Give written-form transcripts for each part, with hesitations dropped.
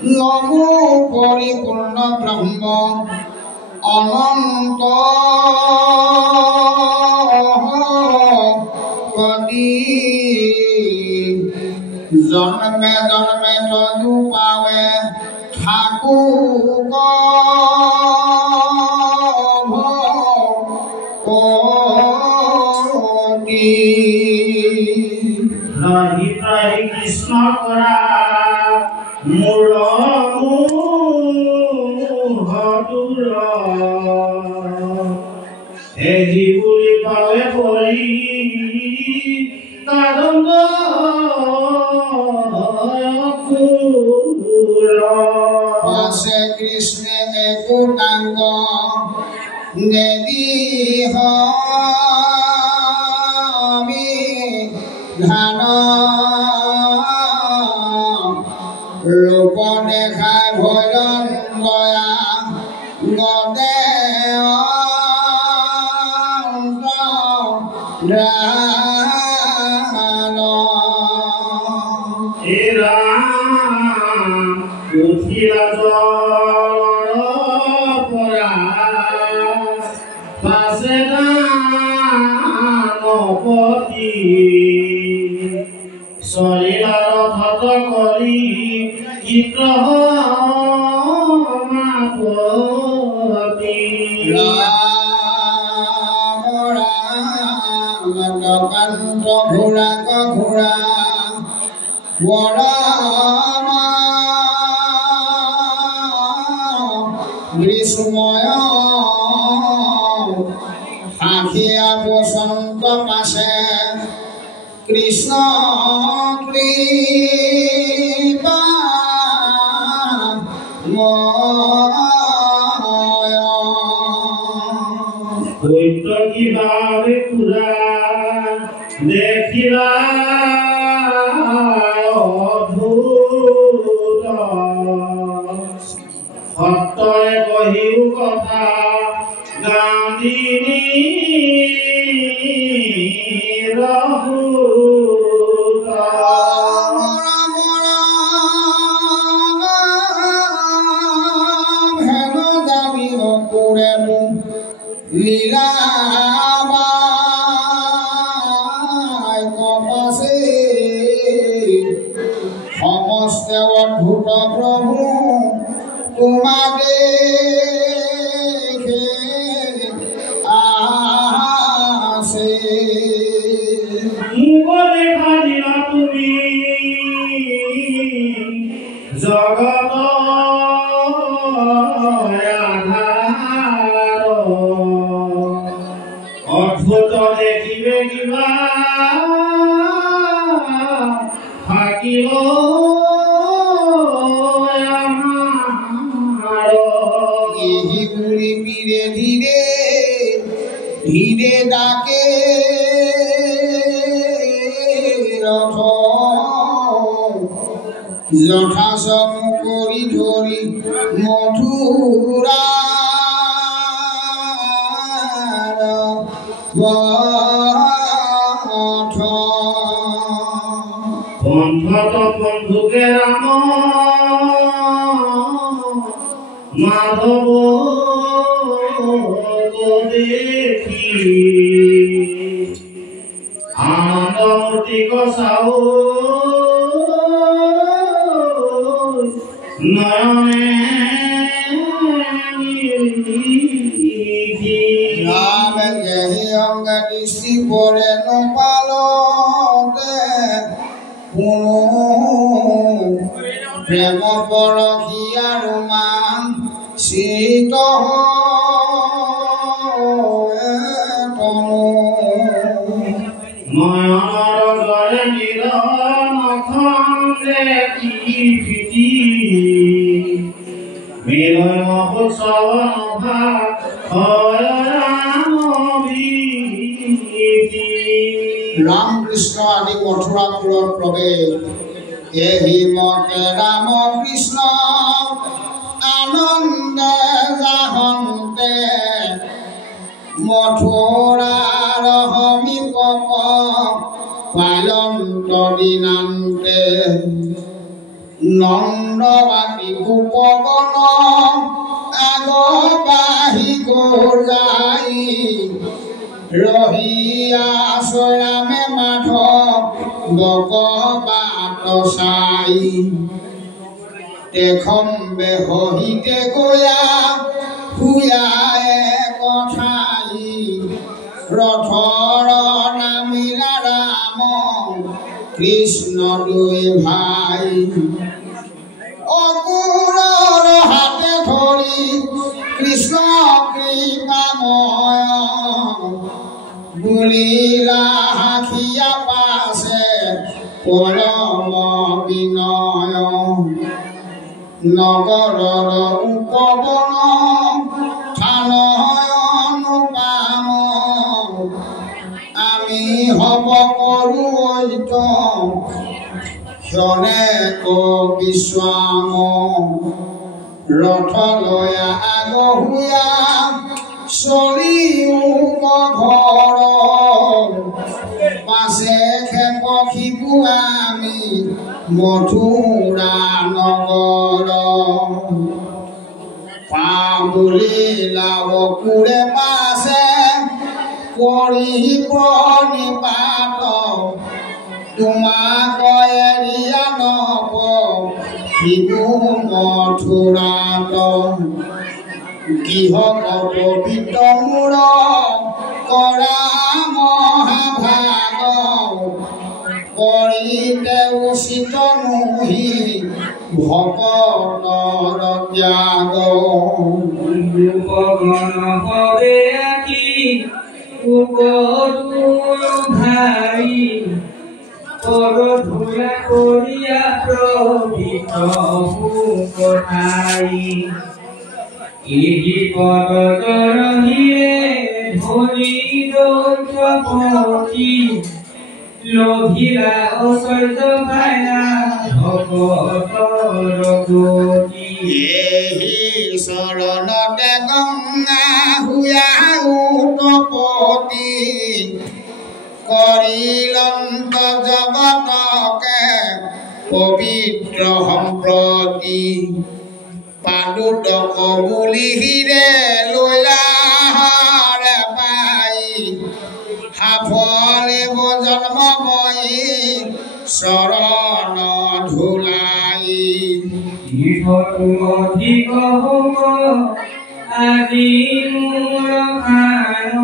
নমো পৰিপূৰ্ণ ব্ৰহ্ম অনন্ত কদি জন্মে জন্মে তদু পাবে ঠাকুৰ ৰাহি ৰাহি কৃষ্ণ কৰা মূল মুহদুৰ এজি বুলি পাবে পৰি কাদম্ব পাশে কৃষ্ণে একোটাঙ্গ নেদি হমি ধান ৰূপ দেখাই ভজন দয়া গদে উঠিলা জলৰ পৰা পাছে দানপতি চলিলা ৰথত কৰি চিত্ৰমাপতি ৰাম ৰাম কান্ত ঘোৰা ঘোৰা বৰামা গ্ৰীষ্ময় আখিয়া বসন্ত পাশে কৃষ্ণ কৃপা হৈত কিভাবে পুৰা দেখিলা অদ্ভুত সত্যৰে কহিও কথা গান্ধিনী ৰহুত লীলা কপাসে সমস্ত অদ্ভুত প্রভু তোমাকে আসে মুগলে খাদিলা তুমি জগত অদ্ভুত দেখিবে কিবা থাকিল এই গুলি ধীরে ধীরে ধীরে ডাকে রথ যথাসম করি ধরি মথুরা পন্থত বন্ধুকে রাম মাধব দেখি আনন্দ মূর্তি কসাও নয়নে রাম গেহি অঙ্গ দৃষ্টি পরে নপালতে প্রেম পরখিয়া রোমান শীত নয়নৰ জলে নীল নখে কি ভীতি মিলয় মহোৎসৱ নভা হয় ৰাম ভীতি রামকৃষ্ণ আদি মথুরাপুরত প্রবেশ এহি মতে রাম কৃষ্ণ আনন্দে যাহন্তে মথুরার সমীপ পালন্ত দিনান্তে নন্দবাদী গোপগণ আগবাঢ়ি গৈ ৰহিয়া চৰামে মাধৱ বকবাত চাই দেখম্বে সহিতে গয়া শুয়াই কথাই ৰথৰ নামিলা ৰাম কৃষ্ণ দুই ভাই অকুৰৰ হাতে ধৰি কৃষ্ণ কৃপাময় বুলিলা হাখিয়া পাছে পৰম বিনয় নগৰৰ উপবন থানয় অনুপাম আমি হব কৰোঁ ক্ষণে বিশ্বাম ৰথলয়া আগহুয়া চলিও ঘৰ পাছে খেপখিবু আমি মথুৰা নগৰ পাবুলিলা অকুৰে পাছে কৰিব নিপাত তোমাক এৰিয়া নব শিবু মথুৰাত গৃহক পবিত্ৰ মূৰ কৰা মহাভাগ কৰিতে উচিত নুহি ভকতৰ ত্যাগ উপগণ হবে আকি ভাই পদ ধূলা কৰিয়া প্ৰভৃত কথাই এই পদ জৰহিয়ে ধৰি দৈত্যপতি লভিলা ঐশ্বৰ্য ভায়া ভকতৰ গতি এই চৰণতে গংগা হুয়া উতপতি কৰিলন্ত জগতকে পবিত্ৰ সম্প্ৰতি পাদুতক বুলি হিৰে লৈলাহাৰে পাই সাফলিব জন্মময়ী চৰণ ধুলাই অধিক হ'ব আজি মোৰ খান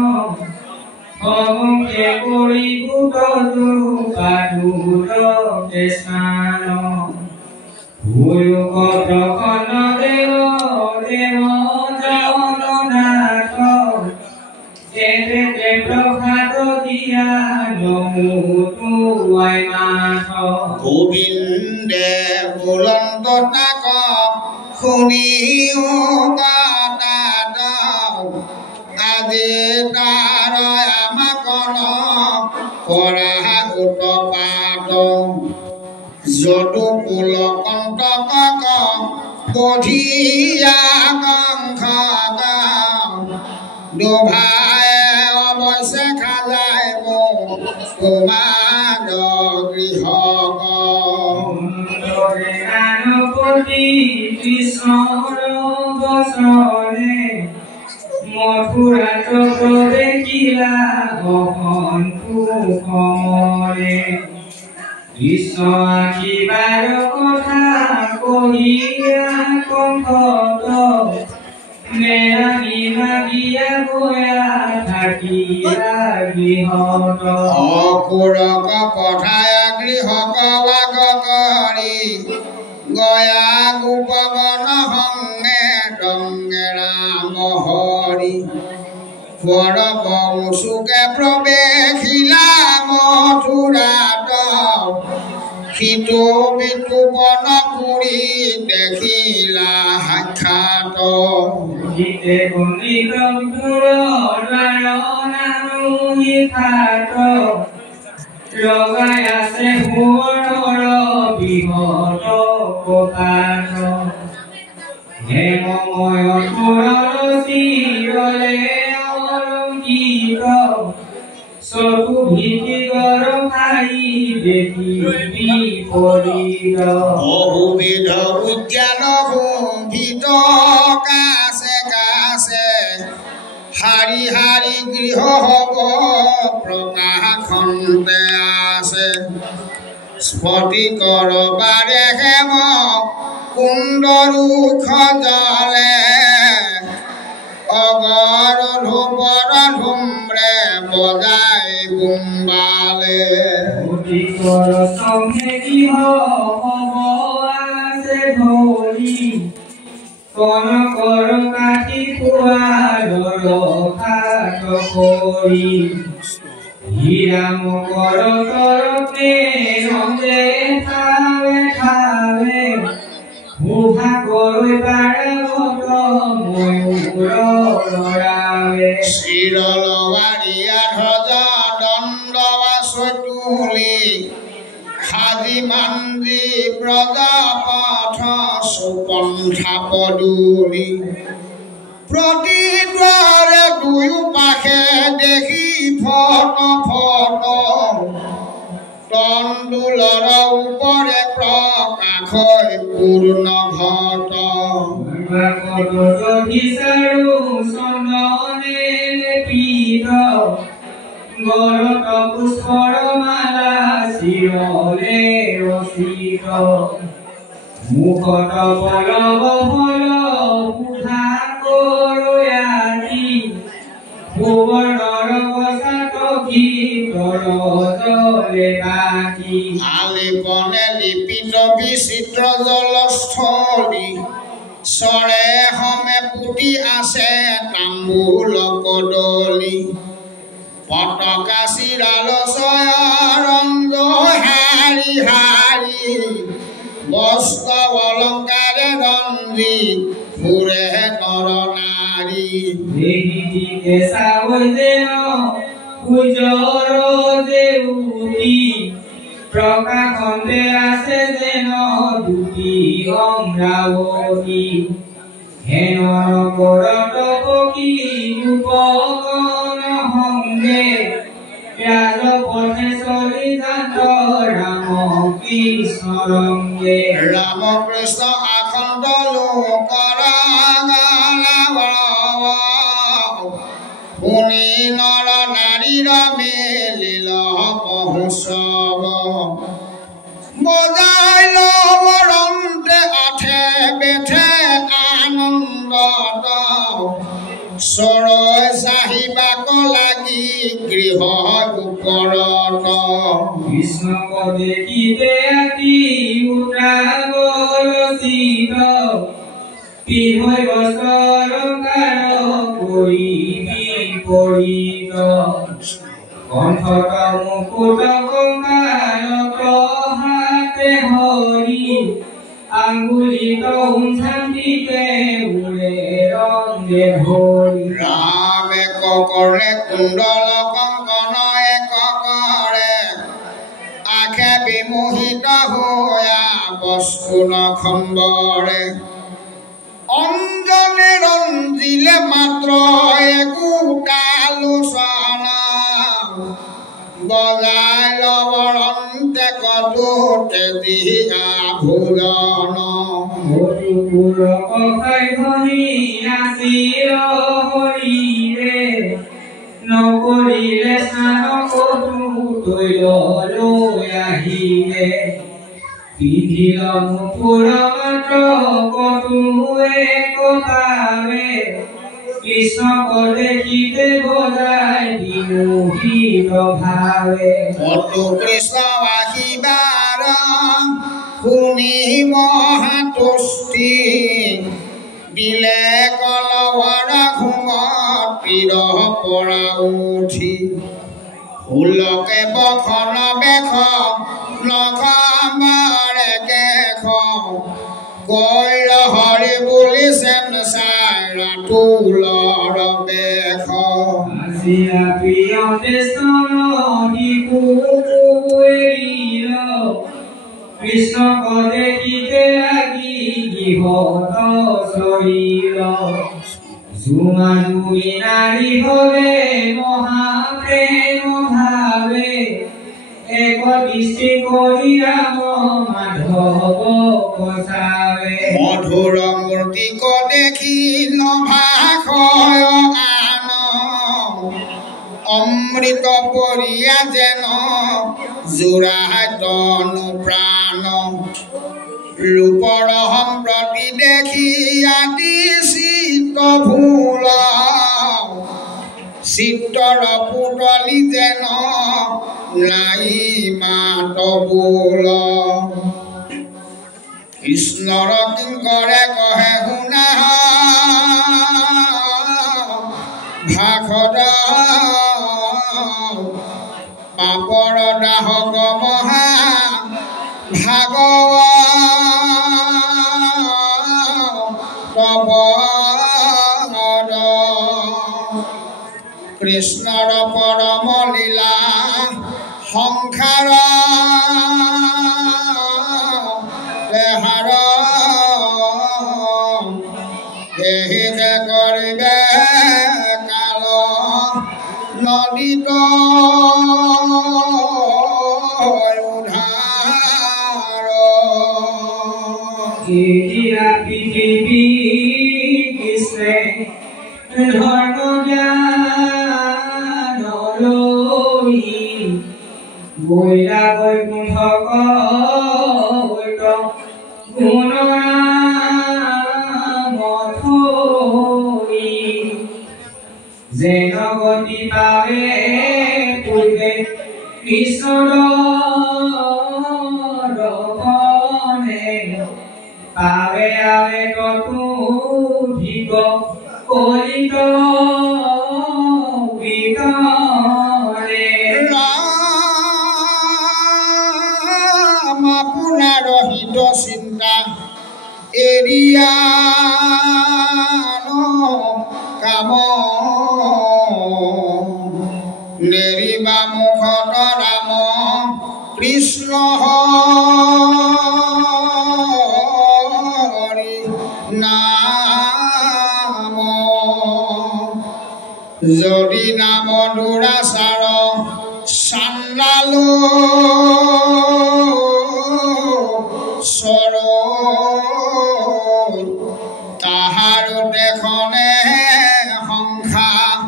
সমকে কৰিব তজু পাদুৰতে স্নান ভূয়ুকখন দেৱ দেৱ জগন্নাথ তেতে প্ৰসাদ দিয়া নমো আই নাথ গোবিন্দে বুলন্ত তাক শুনিও গাত আজি তাৰ আমাক কৰা উৎপাত যদু কুল কণ্টক কঠিয়া কংস দুভাই অৱশ্যে খাজাই কুমাৰ গৃহ কৃষ্ণৰ বচনে মথুৰা চক্ৰ দেখিলা অসন্তোষমৰে কৃষ্ণ আশীৰ্বাদ কথা কহিয়া কণ্ঠত নেৰামি মাগিয়া গয়া থাকিলা গৃহত অকুৰক পঠাই গৃহক বাগ কৰি গয়া গোপগণ সংগে ৰংগে ৰাম হৰি পৰব চুকে প্ৰৱেশিলা মথুৰাত সিটো বিটু বন পুৰি দেখিলা সাক্ষাৎ গীতে বন্দিতৰ নাৰনামী খাত লগাই আছে সোঁৱৰৰ বিহত কপাত হেমময় সুৰৰ চিৰলে অলংকিত চকু ভীতি গৰ খাই দেখি বিপৰীত বহুবিধ উদ্যান শোভিত কাছে কাছে হাৰি হাৰি গৃহ হব প্ৰকাশনতে আছে স্ফটিকৰ বাৰে হেম কুণ্ডৰুখ জলে অগৰ ধূপৰ ধুম্ৰে বজাই গুম্বালে অধিকৰ সঙ্গে গৃহ হব আছে ধৰি কনকৰ কাঠি খোৱাৰ খাট কৰি হীৰাম কৰ তৰকে ৰঙে ঠাৱে ঠাৱে মুখা কৈ পাৰ্বত ময়ূৰ লৰাৱে চিৰলৱাৰীয়া ধ্বজা দণ্ডৱা চতুলি সাজি মান্দি ব্ৰজপথ সুপন্থা পদূলি প্ৰতিদ্বাৰে দুয়োপাশে দেখি ফট ফট তণ্ডুলৰ ওপৰে প্ৰকাশ পূৰ্ণ ঘট বিচাৰো চন্দনে লেপিত গলত পুষ্পৰ মালা চিৰলে ৰচিত মুখত পলৱ ফল মুখা কৰয়াতি ভুৱনৰ কচাতকি তৰজলে বাকি আলিপনে লিপিত বিচিত্ৰ জলস্থলী চৰে সমে পুতি আছে তাম্বুল কদলি পতাকা চিৰাল ছয় ৰঞ্জ হাৰি হাৰি বস্ত্ৰ অলংকাৰে ৰঞ্জি ফুৰে নৰ নাৰী দেখিকে চাৱৈ যেন সূৰ্যৰ দেউতি প্ৰকাশন্তে আছে যেন দুটি অমৰাৱতী হেনৰ কৰত পকি উপকন সংগে ৰাজপথে চলি যান্ত ৰাম কৃষ্ণ ৰংগে ৰাম কৃষ্ণ আখণ্ড লোকৰ শুনি নৰ নাৰীৰ মেলিল পহুচব বজাই লৱৰন্তে আঠে বেঠে আনন্দত চৰৈ চাহিবাক লাগি গৃহ ওপৰত কৃষ্ণক দেখিতে আতি উদ্ৰাগলচিত পিন্ধৈ বস্ত্ৰ অলংকাৰ কৰি বিপৰীত কণ্ঠত মুকুট কংকালত হাতে হৰি আঙ্গুলিত উঞ্চান্তিতে উৰে ৰংগে ভৰি ৰাম এক কৰে কুণ্ডল কংকন এক কৰে আখে বিমোহিত হোৱা বস্তু নখম্বৰে অঞ্জনে ৰঞ্জিলে মাত্ৰ একোটা লোচনা বজাই লৱৰন্তে কটোতে দিহা ভোজন মধুপুৰ ককাই ধৰি আছিল হৰিৰে নকৰিলে স্নান কতো তৈল লৈ আহিলে পিন্ধিল মুকুৰ মাত্ৰ কতো একতাৰে কৃষ্ণক দেখিতে বজাই বিমোহিত ভাৱে কতো কৃষ্ণ আহিবাৰ শুনি মহাতুষ্টি দিলে কলৱৰ ঘুমত পীড় পৰা উঠি ফুলকে বখন বেখ নখ মাৰে কেখ কৈৰ হৰি বুলি চেন চাই ৰাতুলৰ বেখ আজিয়া প্ৰিয়তে স্তন এৰিল কৃষ্ণক দেখিতে লাগি গৃহত চৰিল জুমা জুমি নাৰী হলে মহাপ্ৰেম ভাৱে এক দৃষ্টি কৰিয়া মাধৱ কচাৰে মধুৰ মূৰ্তিক দেখি নভাষয় আন অমৃত পৰিয়া যেন জোড়ায় তনু প্ৰাণ ৰূপৰ সম্প্ৰতি দেখি আদি চিত্ত ভূল চিত্তৰ পুতলি যেন নাই মাত বোল কৃষ্ণৰ কিংকৰে কহে শুনা ভাষদ পাপৰ দাহক মহা ভাগৱত কৃষ্ণৰ পৰম লীলা সংসাৰ দেহাৰ এহি যে কৰিবে কাল নদীত উদ্ধাৰ এতিয়া পৃথিৱী কৃষ্ণে ধৰ্ম জ্ঞান বৈলা বৈকুণ্ঠক গুণনাম থৈ যেন গতি পাৱে পূৰ্বে কৃষ্ণৰ দৰ্শনে পাৱে আৱে ততোধিক কলিত আপোনাৰ হিত চিন্তা এৰিয়া কাম নেৰিবা মুখত ৰাম কৃষ্ণ হৰি নাম যদি নাম দুৰাচাৰ চান্দালো চৰ তাহাৰ দেখনে সংসাৰ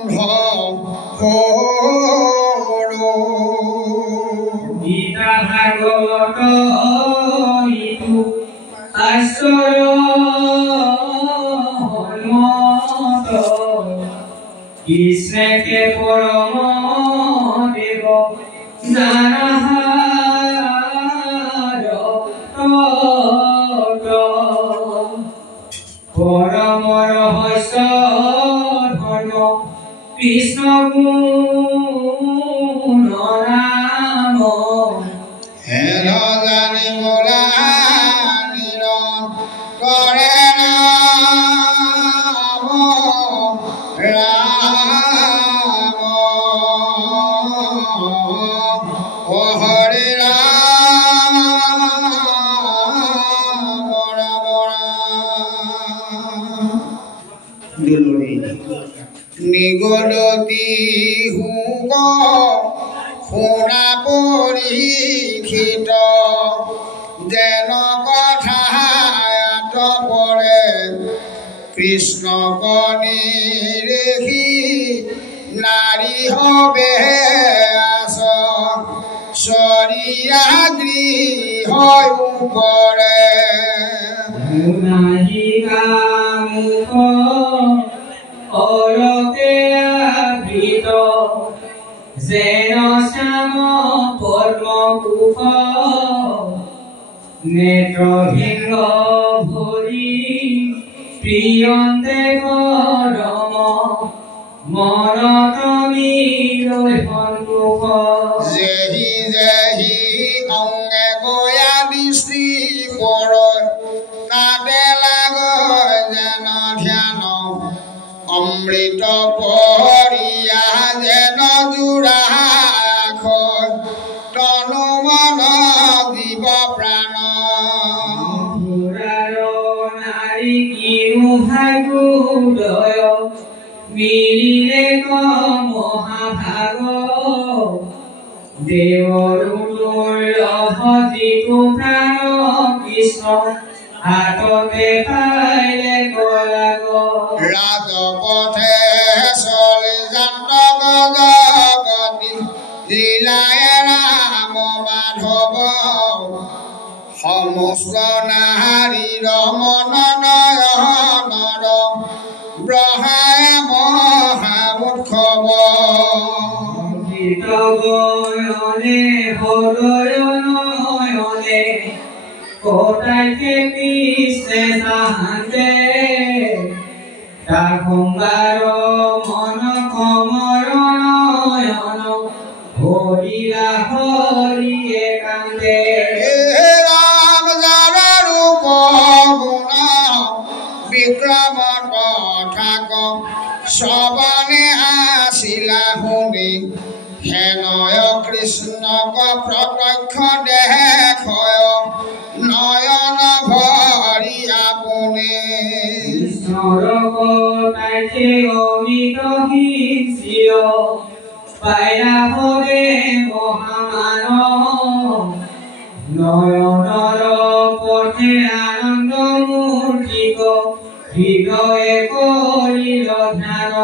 বন্ধ গীতা ভাগৱত ইটো আশ্চৰ্য কৃষ্ণকে পৰম দেৱ জানাহাৰ পৰম ৰহস্য ধৰ্ম কৃষ্ণ গুণ নাম হেন জানিবলা কৰে নিগলতি হুক শুনা পৰীক্ষিত যেন কথা পৰে কৃষ্ণ কণিৰেখি নাৰী হবে আস চৰিয়া গৃহ পৰে অৰতে আবৃত যেন শ্যাম পদ্ম কুশ নেত্ৰহীন ভৰি প্ৰিয়ন্তে পৰম মনত মিলৈ সন্মুখ যেহি যেহি অংগে গয়া দৃষ্টি পৰ তাতে লাগ যেন ধ্যান অমৃত পৰিয়া যেন জোৰা তনু মন জীৱ প্ৰাণ নাৰী কিনো ভাগুদয় মিলিলে দেৱৰ লভজিতু প্ৰাণ কৃষ্ণ হাততে পাইলে কলাগ ৰাজপথে চলি যান্ত গজগতি লীলায় ৰাম মাধৱ সমস্ত নাৰীৰ মন নয়নৰ ব্ৰহায় মহা উৎসৱ গয়নে হৃদয় নয়নে কোটাইকে কৃষ্ণে চাহান্তে তাকম্বাৰ মন কমৰ নয়ন হৰিলা হৰিয়ে কান্দে ৰাম যাৰ ৰূপ গুণ বিক্ৰম কথা কওঁ শ্ৰৱণে আছিলা শুনি হেনয় কৃষ্ণক প্ৰত্যক্ষ দেখয় নয়ন ভৰি আপুনি নৰকটাইকে অমিত শিষ্য পাইলা হৰে মহামান নয়নৰ পথে আনন্দ মূৰ্তিক হৃদয়ে কৰিল ধ্যান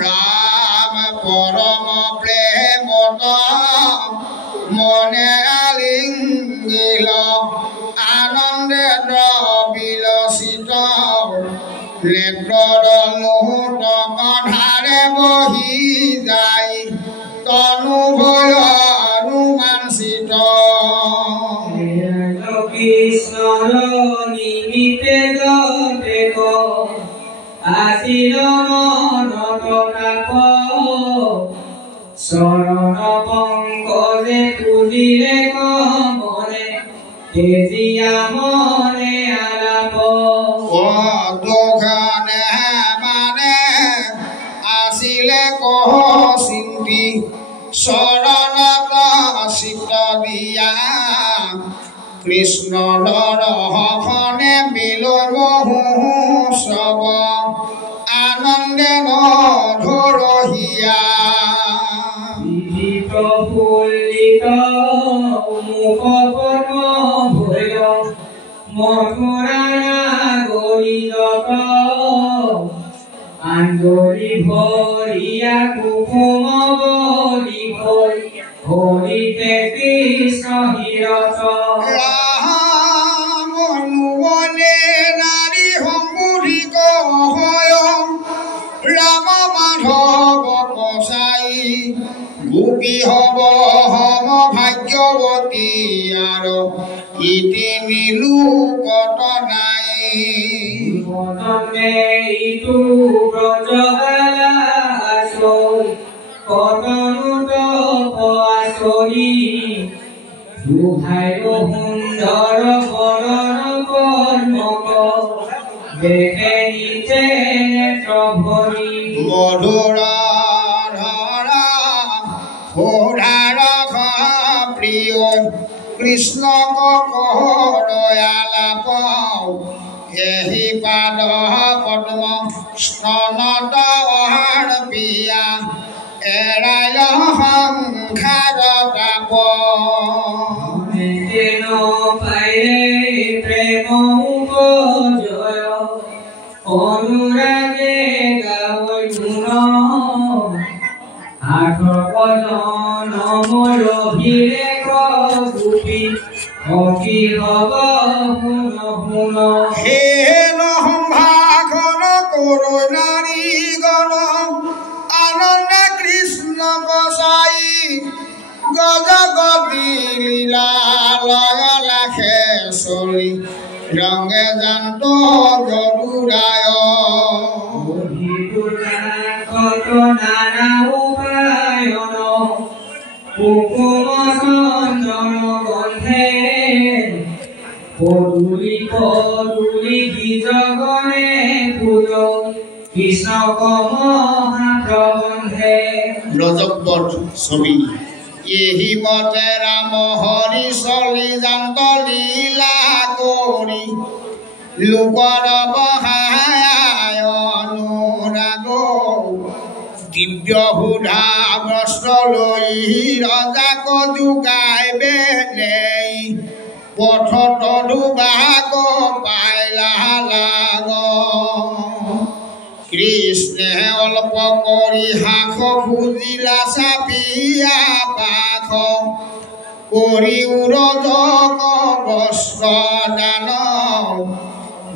ৰাম পৰম প্ৰেমত মনে আলিংগিল আনন্দে বিলসিত নেত্ৰৰ লোটক ধাৰে বহি যায় তনু ভয় ৰোমাঞ্চিত কৃষ্ণৰ নিমিতে জপেক আছিল মনত তাপ চৰণ পংকজে তুলিলে কমলে তেজিয়া মনে আলাপ দুখনে মানে আছিলে কহ চিন্তি চৰণত চিত দিয়া কৃষ্ণৰ ৰহখনে বিলৈ বহু চব আনন্দে নধৰহিয়া প্ৰফুল্লিত মুখ পদ্ম ভৈল মথুৰা গৰিলত আঞ্জলি ভৰিয়া কুকুম বলি ভৰি হৰিতে কৃষ্ণ হিৰত ৰাম নুৱনে নাৰী সম্বুধি কয় ৰাম মাধৱ কচাই গোপী হব হম ভাগ্যৱতী আৰু ইতি নিলোকত নাই মনমে ইটো ব্ৰজগালাচৈ কতনুত পআচৰি দুহাই সুন্দৰ বৰণ কৰ্মক দেখে নিচে নেত্ৰ ভৰি মধুৰা ধৰা সুধাৰ প্ৰিয় কৃষ্ণক দয়ালাপ এহি পাদ পদ্ম স্তনত পিয়া এৰাই সংসাৰ তাপ যেন পাইলে প্ৰেম উপজয় অনুৰাগে গাৱৈ গুণ আঠজন মৰভিৰে গোপী অকি হব শুন শুন হে সম্ভাষণ কৰো নাৰীগণ আনন্দ কৃষ্ণ কচাই গজগতি লীলালয় লাখে চলি ৰঙে জান্ত যদুৰায় কত নানা উপায়ন কুকুম চন্দন গন্ধে পদুলি পদুলি গীতগণে ফুল কৃষ্ণক মহাপ্ৰবন্ধে ৰজকবধ ছবি এহি মতে ৰাম হৰি চলি যান্ত লীলা কৰি লোকৰ বহায় অনুৰাগ দিব্য সুধা বস্ত্ৰ লৈ ৰজাক যোগাই বেলেই পথত দুভাগ পাইলা লাগ কৃষ্ণে অল্প কৰি হাস খুজিলা চাপিয়া পাখ কৰি উৰজক বস্ত্ৰ দান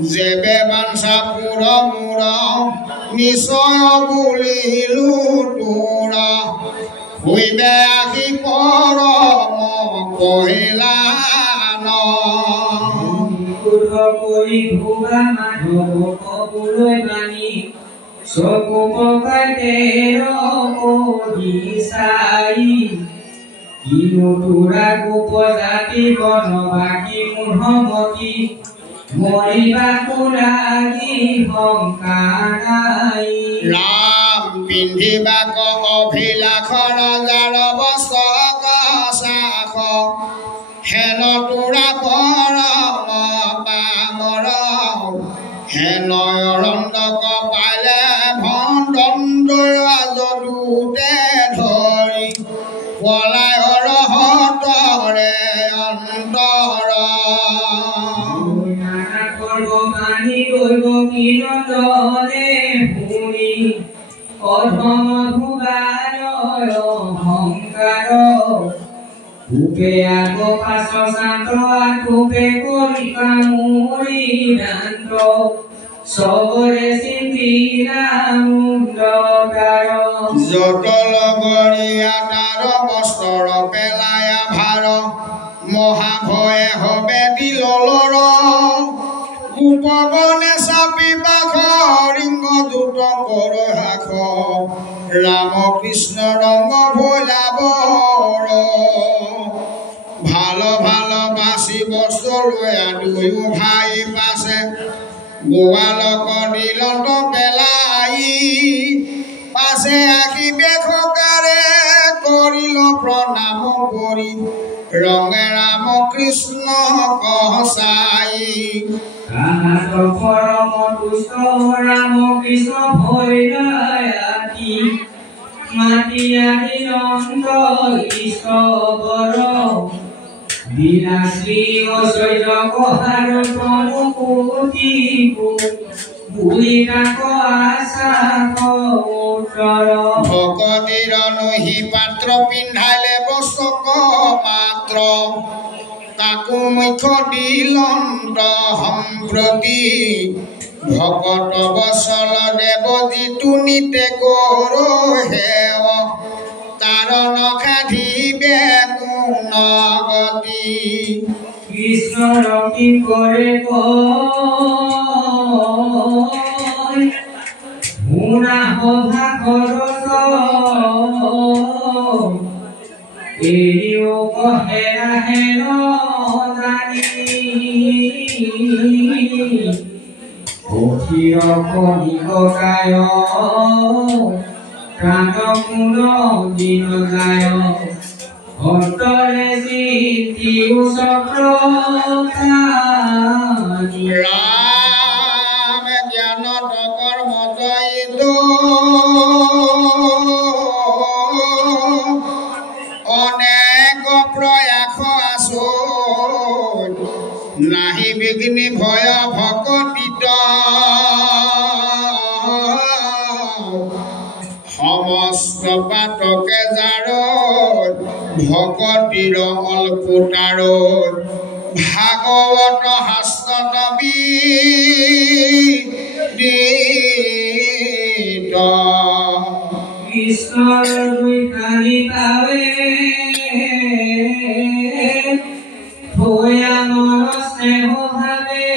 যেবে বাঞ্ছা পুৰ মূৰ নিশ্চয় বুলিলো তোৰ হৈবে আহি পৰম কহিলা কৰি ভোগা মাধৱ কবলৈ বাণী চকু পকাই তেৰ কৰি চাই কিনো তোৰা উপজাতি বনবাসী মূঢ়মতি মৰিবাকো লাগি শংকা নাই ৰাম পিন্ধিবাক অভিলাষ ৰজাৰ বস্ত্ৰ চাখ হেন তোৰা পৰম পামৰ হেন অৰন্দক পালে ভণ্ডৰ যদুতে ধৰি পলাই ৰহতৰে অন্তৰ মানি কৰিব কিৰতনে শুনি অধম ভুগাৰ অহংকাৰ ৰূপে আগ পাছ শান্ত ৰূপে কৰি কামুৰি দান্ত সবৰে চিন্তিলা মুণ্ডকাৰ যত লগৰীয়া তাৰ বস্ত্ৰ পেলায় ভাৰ মহাভয়ে হবে দিলৰ উপবনে চাপি বাখ ৰিংগ দুট কৰ হাখ ৰাম কৃষ্ণ ৰঙ ভোলাবৰ ভাল ভাল বাচি বস্ত্ৰ লৈ দুয়ো ভাই পাছে গোৱালক দিলত পেলাই পাছে আহি বেখকাৰে কৰিল প্ৰণাম কৰি ৰঙে ৰাম কৃষ্ণ কচাই পৰম তুষ্ট ৰাম কৃষ্ণ ভৈৰায়াতি মাতি আদি অন্ত ঈশ্বৰ বিলাসী ঐশ্বৰ্য কহাৰ প্ৰণুকুতি বুলি তাক আশা উত্তৰ ভকতিৰ নহি পাত্ৰ পিন্ধালে বস্ত্ৰ মাত্ৰ তাকো মুখ্য দিলন্ত সম্প্ৰতি ভকত বচল দেৱ যিটো নিতে গৌৰ হেৱ তাৰ নখাধিবে গুণগতি কৃষ্ণৰ কি কৰে শুনা সভা খৰচ এৰিও কহেৰা হেৰ জানি অখিৰ কণিকায় প্ৰাণ কুল দিন যায় অন্তৰে জিতি চক্ৰ ৰাম জ্ঞানত কৰ্মজয়িত অনেক প্ৰয়াস আছো নাহি বিঘ্নি ভয় ভকতিত সমস্ত পাতকে যাৰ ভকতিৰ অল্পতাৰ ভাগৱত শাস্ত্ৰত বিদিত কৃষ্ণৰ দুই কালি পাৱে ভয়া মন স্নেহ ভাৱে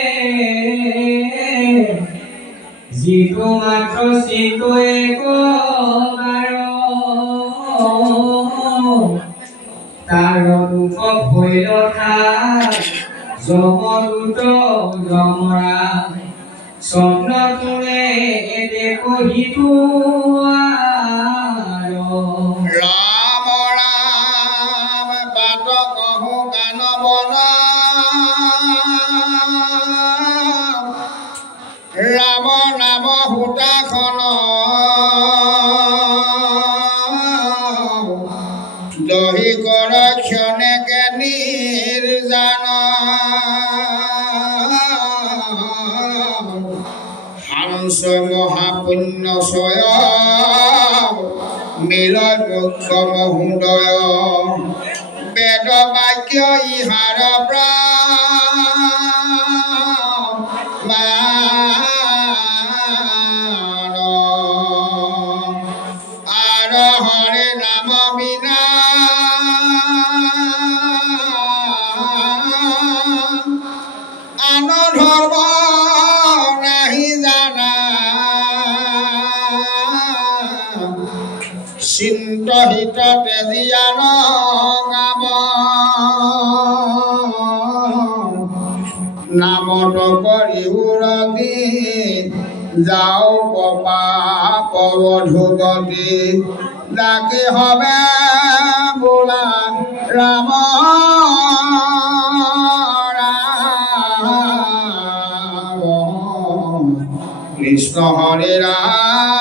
যিটো মাত্ৰ চিন্তু একবাৰ তাৰ দুখ ভৈল ঠাই যমদূত যমৰা স্বপ্ন তোৰে দেখো হিতু ৰাম ৰাম বাট কহো গান বনা ৰাম নাম সূতাখন মহাপুণ্য ছয় মিলয় মুক্ত মহোদয় বেদ বাক্য ইহাৰ আৰু হৰে নাম বিনা আন ধৰ্ম নাহি জানা চিন্তহিত তেজিয়ান গাব নামত কৰি উৰতি যাও পপা পৱধুগতি ডাকি হবে বোলা ৰাম কৃষ্ণ হৰে ৰাম